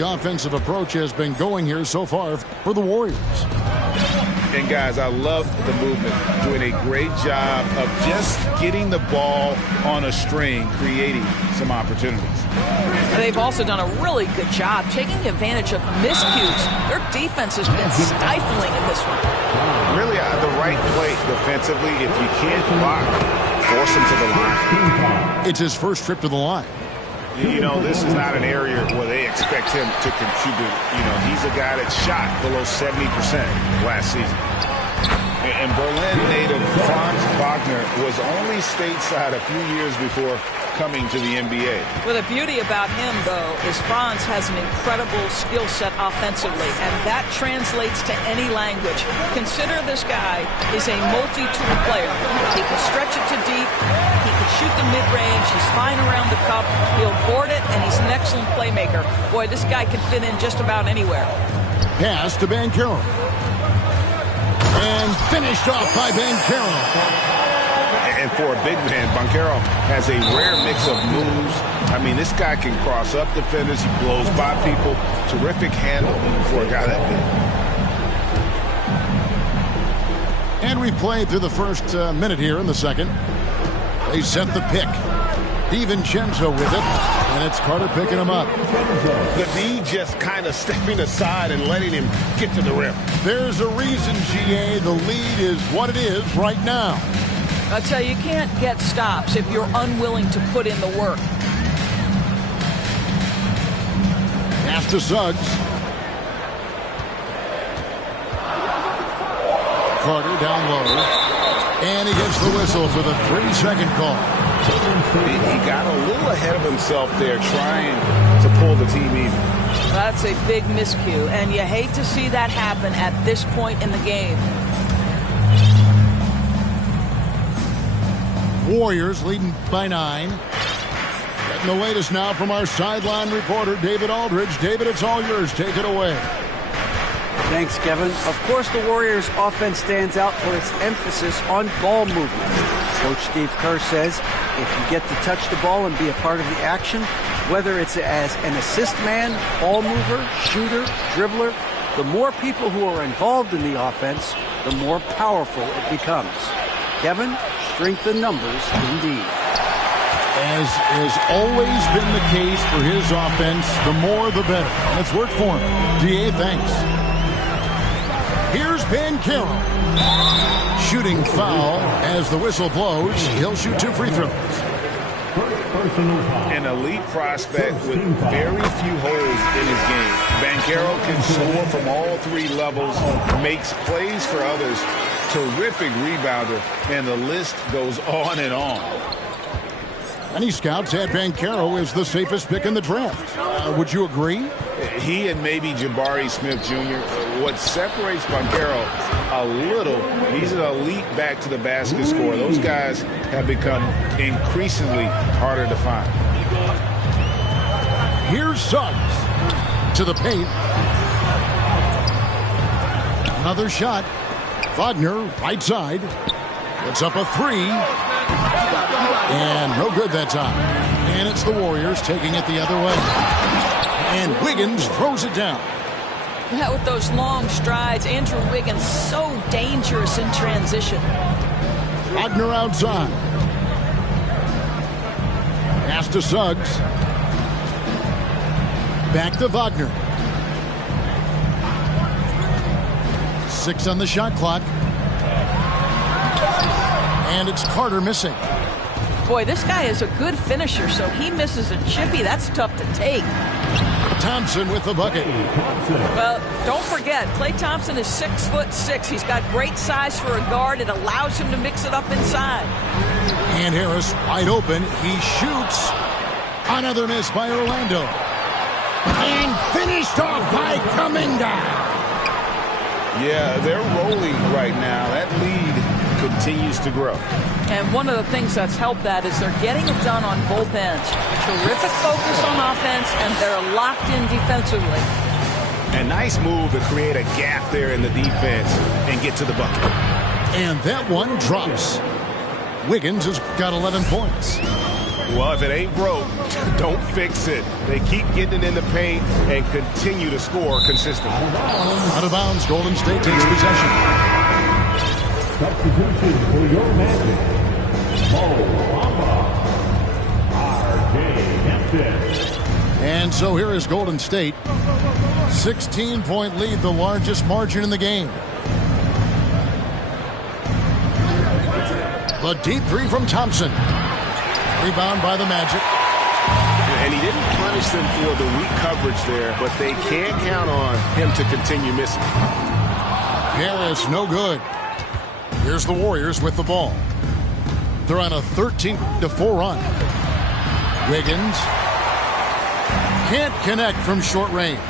the offensive approach has been going here so far for the Warriors. And guys, I love the movement, doing a great job of just getting the ball on a string, creating some opportunities. They've also done a really good job taking advantage of miscues. Their defense has been stifling in this one. Really, the right play defensively. If you can't block, force him to the line. It's his first trip to the line. You know, this is not an area where they expect him to contribute. You know, he's a guy that shot below 70% last season. And Berlin native Franz Wagner was only stateside a few years before coming to the NBA. Well, the beauty about him, though, is Franz has an incredible skill set offensively, and that translates to any language. Consider this guy is a multi-tool player. He can stretch it to deep. He can shoot the mid-range. He's fine around the cup. He'll board it, and he's an excellent playmaker. Boy, this guy can fit in just about anywhere. Pass to Banchero. And finished off by Banchero. And for a big man, Banchero has a rare mix of moves. I mean, this guy can cross up defenders. He blows by people. Terrific handle for a guy that big. And we've played through the first minute here in the second. They set the pick. DiVincenzo with it. And it's Carter picking him up. The D just kind of stepping aside and letting him get to the rim. There's a reason, GA, the lead is what it is right now. I'll tell you, you can't get stops if you're unwilling to put in the work. Pass to Suggs. Carter down low. And he gets the whistle for the 3-second call. He got a little ahead of himself there trying to pull the team even. That's a big miscue, and you hate to see that happen at this point in the game. Warriors leading by 9. Getting the latest now from our sideline reporter, David Aldridge. David, it's all yours. Take it away. Thanks, Kevin. Of course, the Warriors' offense stands out for its emphasis on ball movement. Coach Steve Kerr says if you get to touch the ball and be a part of the action, whether it's as an assist man, ball mover, shooter, dribbler, the more people who are involved in the offense, the more powerful it becomes. Kevin, strength in numbers indeed. As has always been the case for his offense, the more the better. And it's worked for him. DA, thanks. Here's Banchero. Shooting foul as the whistle blows. He'll shoot 2 free throws. An elite prospect with very few holes in his game. Banchero can score from all 3 levels, makes plays for others, terrific rebounder, and the list goes on and on. Many scouts had Banchero as the safest pick in the draft. Would you agree? He and maybe Jabari Smith Jr. What separates Banchero a little, he's an elite back to the basket scorer. Those guys have become increasingly harder to find. Here's Suggs to the paint. Another shot. Wagner, right side. It's up a 3. And no good that time. And it's the Warriors taking it the other way. And Wiggins throws it down. Yeah, with those long strides, Andrew Wiggins so dangerous in transition. Wagner outside. Pass to Suggs. Back to Wagner. 6 on the shot clock. And it's Carter missing. Boy, this guy is a good finisher, so he misses a chippy. That's tough to take. Thompson with the bucket. Well, don't forget, Klay Thompson is 6'6". He's got great size for a guard. It allows him to mix it up inside. And Harris wide open. He shoots. Another miss by Orlando. And finished off by Kuminga. Yeah, they're rolling right now. That lead continues to grow. And one of the things that's helped that is they're getting it done on both ends. Terrific focus on offense, and they're locked in defensively. A nice move to create a gap there in the defense and get to the bucket. And that one drops. Wiggins has got 11 points. Well, if it ain't broke, don't fix it. They keep getting it in the paint and continue to score consistently. Out of bounds, Golden State takes possession. Substitution for your Magic. Mo Bamba. R.J. Hampton. And so here is Golden State. 16-point lead, the largest margin in the game. The deep three from Thompson. Rebound by the Magic. And he didn't punish them for the weak coverage there, but they can't count on him to continue missing. Harris, no good. Here's the Warriors with the ball. They're on a 13-4 run. Wiggins can't connect from short range.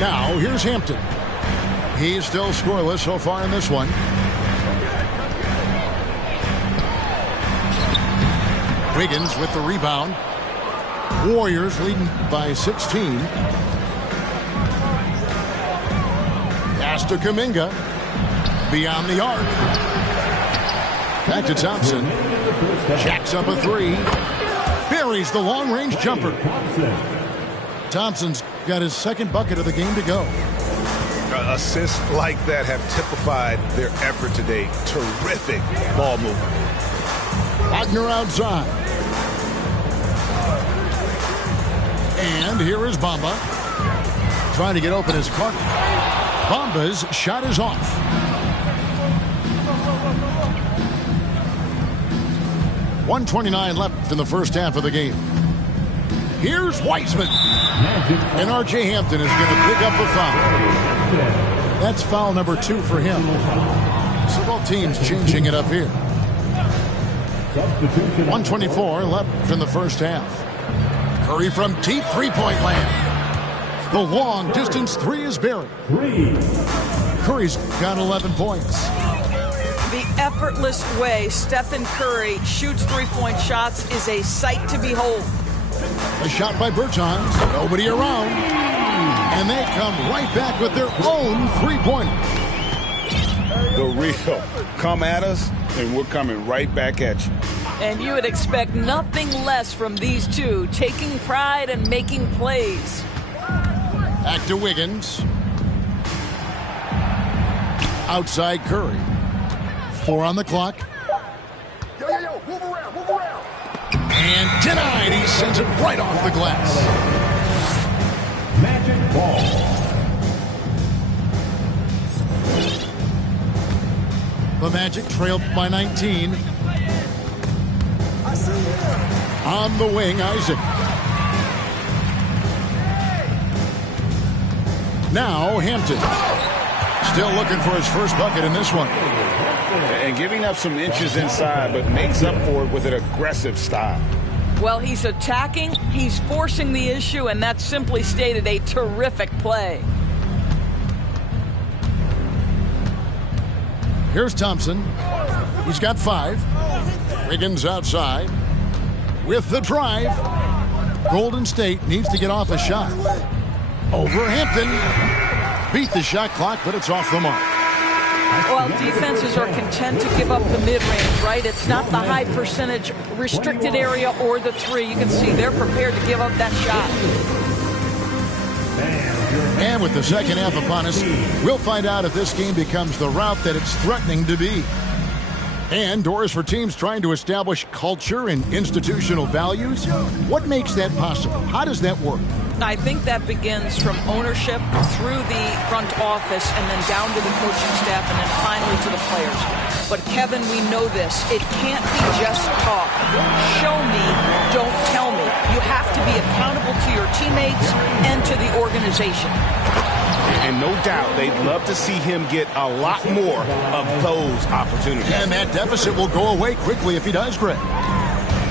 Now, here's Hampton. He's still scoreless so far in this one. Wiggins with the rebound. Warriors leading by 16. Pass to Kuminga. Beyond the arc. Back to Thompson. Jacks up a three. Buries the long-range jumper. Thompson's got his second bucket of the game to go. Assists like that have typified their effort today. Terrific ball movement. Wagner outside. And here is Bamba. Trying to get open his Carter. Bamba's shot is off. .129 left in the first half of the game. Here's Wiseman. And R.J. Hampton is going to pick up a foul. That's foul number 2 for him. So both teams changing it up here. 124 left in the first half. Curry from deep three-point land. The long-distance three is buried. Curry's got 11 points. The effortless way Stephen Curry shoots three-point shots is a sight to behold. A shot by Bertans. Nobody around. And they come right back with their own three-pointer. The real. Come at us, and we're coming right back at you. And you would expect nothing less from these two, taking pride and making plays. Back to Wiggins. Outside Curry. 4 on the clock. Move around, move around. And denied. He sends it right off the glass. Magic ball. The Magic trailed by 19. On the wing, Isaac. Now Hampton. Still looking for his first bucket in this one. And giving up some inches inside, but makes up for it with an aggressive style. Well, he's attacking, he's forcing the issue, and that's simply stated a terrific play. Here's Thompson. He's got 5. Wiggins outside. With the drive. Golden State needs to get off a shot. Over Hampton. Beat the shot clock, but it's off the mark. Well, defenses are content to give up the mid-range, right? It's not the high percentage restricted area or the three. You can see they're prepared to give up that shot. And with the second half upon us, we'll find out if this game becomes the route that it's threatening to be. And doors for teams trying to establish culture and institutional values. What makes that possible? How does that work? I think that begins from ownership through the front office and then down to the coaching staff and then finally to the players. But Kevin, we know this. It can't be just talk. Show me, don't tell me. You have to be accountable to your teammates and to the organization. And no doubt they'd love to see him get a lot more of those opportunities. And that deficit will go away quickly if he does, Greg.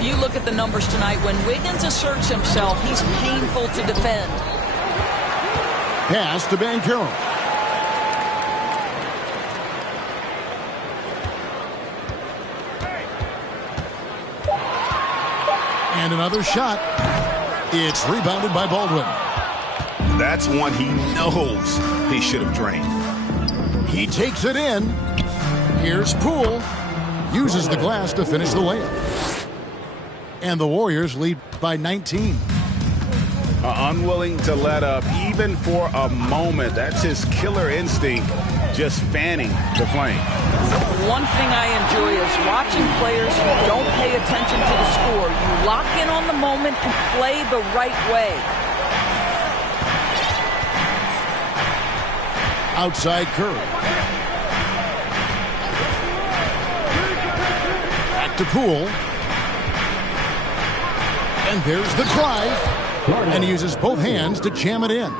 You look at the numbers tonight. When Wiggins asserts himself, he's painful to defend. Pass to Banchero. And another shot. It's rebounded by Baldwin. That's one he knows he should have drained. He takes it in. Here's Poole. Uses the glass to finish the layup. And the Warriors lead by 19. Unwilling to let up even for a moment. That's his killer instinct, just fanning the flame. One thing I enjoy is watching players who don't pay attention to the score. You lock in on the moment and play the right way. Outside Curry. Back to Poole. And there's the drive. And he uses both hands to jam it in.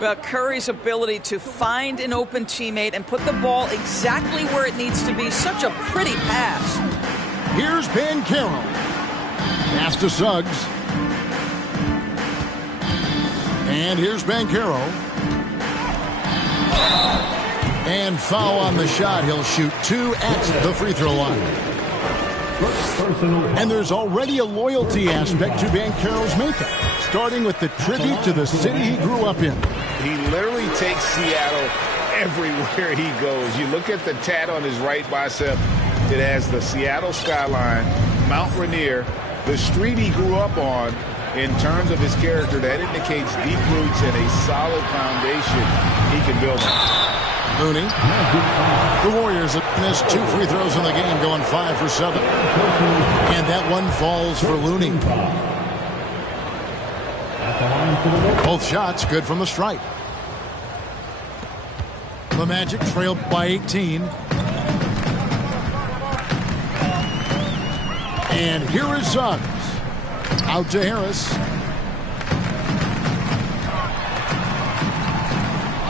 Well, Curry's ability to find an open teammate and put the ball exactly where it needs to be. Such a pretty pass. Here's Banchero. Pass to Suggs. And here's Banchero. And foul on the shot. He'll shoot 2 at the free throw line. And there's already a loyalty aspect to Banchero's makeup, starting with the tribute to the city he grew up in. He literally takes Seattle everywhere he goes. You look at the tat on his right bicep. It has the Seattle skyline, Mount Rainier, the street he grew up on. In terms of his character, that indicates deep roots and a solid foundation he can build on. Looney. The Warriors have missed 2 free throws in the game, going 5 for 7. And that one falls for Looney. Both shots good from the stripe. The Magic trailed by 18. And here is Suggs. Out to Harris.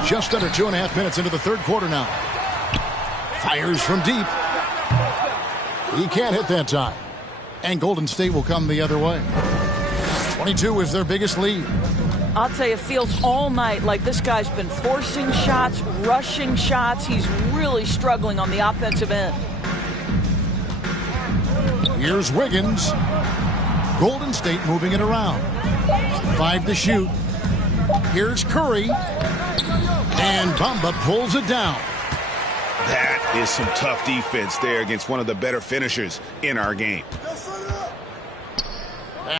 Just under 2.5 minutes into the third quarter now. Fires from deep. He can't hit that time. And Golden State will come the other way. 22 is their biggest lead. I'll tell you, it feels all night like this guy's been forcing shots, rushing shots. He's really struggling on the offensive end. Here's Wiggins. Golden State moving it around. 5 to shoot. Here's Curry. And Bamba pulls it down. That is some tough defense there against one of the better finishers in our game.